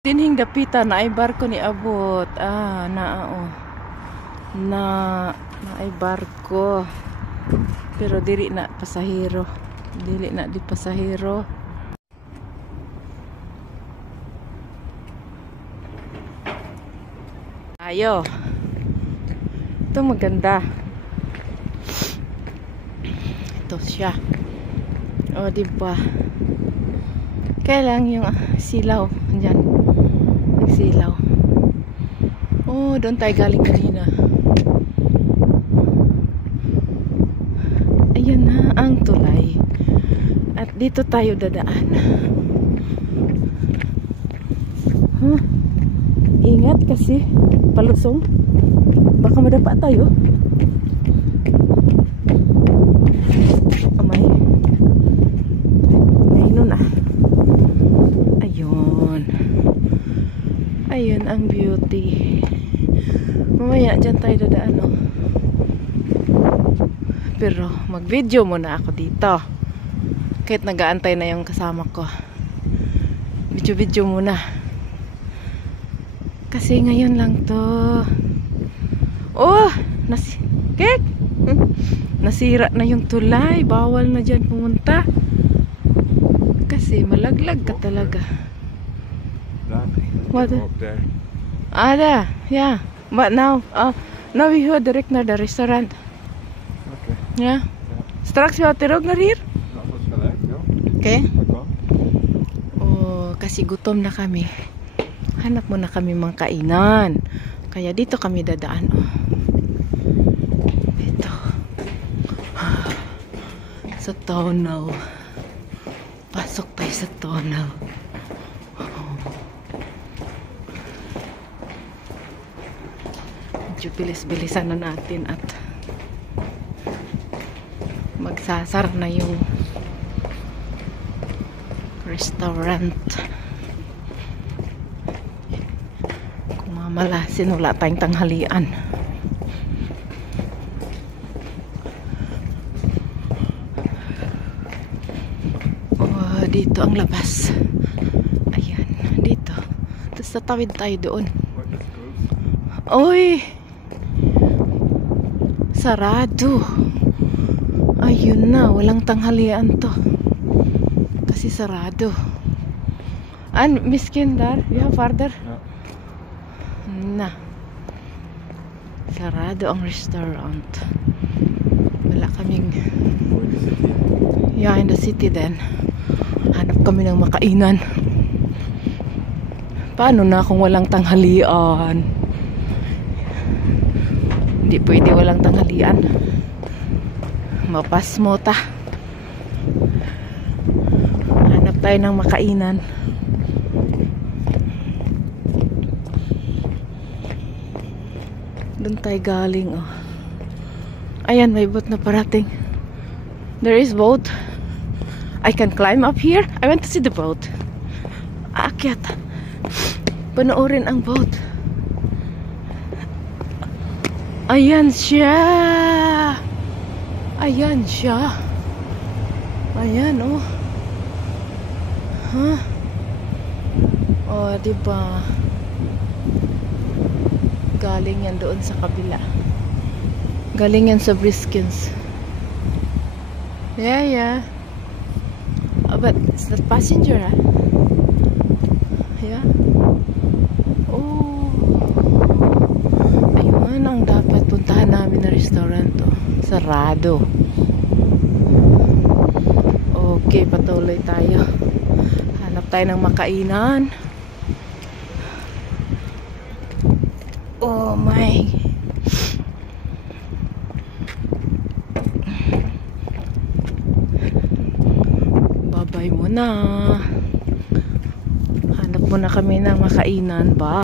Dinhing dapita na ay barko ni abot. Na ay barko. Pero dili na pasahero. Dili na di pasahero. Ayo. Ito maganda. Ito siya. O, diba? Kaya lang yung silaw dyan. Nagsilaw. Oh, doon tayo galing kanina. Ayan na ang tulay. At dito tayo dadaan. Ingat kasi palusong. Baka madapa tayo. Amay. Ayun na. Ayun ang beauty. Mamaya dyan tayo dadaan, oh. Pero mag-video muna ako dito. Kahit nag-aantay na yung kasama ko. Video muna. Kasi ngayon lang to. Oh! Nasira na yung tulay. Bawal na dyan pumunta. Kasi malaglag ka talaga. What? There. There. Yeah. But now we go direct na the restaurant. Okay. Yeah. Straks vi tirog na hier. Okay. Oh, kasi gutom na kami. Hanap muna kami mga kainan. Kaya dito kami dadaan. Oh. Dito. Sa tunnel. Pasok tayo sa tunnel. Bilis-bilisan na natin at magsasar na yung restaurant. Kung mamalasin, wala tayong tanghalian. Oh, dito ang labas. Ayan, dito. Tapos tatawid tayo doon. Oy! Sarado. Ayun na, walang tanghalian to. Kasi sarado. And miskin dar, you have farther? Na. Sarado ang restaurant. Wala kaming in the city then. Hanap kami ng makainan. Paano na kung walang tanghalian? Hindi pwede walang tanghalian. Mapas mo ta. Hanap tayo ng makainan. Doon tayo galing, oh. Ayan, may boat na parating. There is boat. I can climb up here. I want to see the boat. Aakyat. Panoorin ang boat. Ayan siya. Ayan siya. Ayan, oh. Huh? Oh, diba? Galing yan doon sa kabila. Galing yan sa Briskins. Yeah. But it's not passenger, ah. Yeah. Oh. Ayun ang dapat puntahan namin na restaurant, oh. Sarado. Okay, patuloy tayo. Hanap tayo ng makainan. Oh my. Bye-bye muna. Hanap muna kami ng makainan. Bye.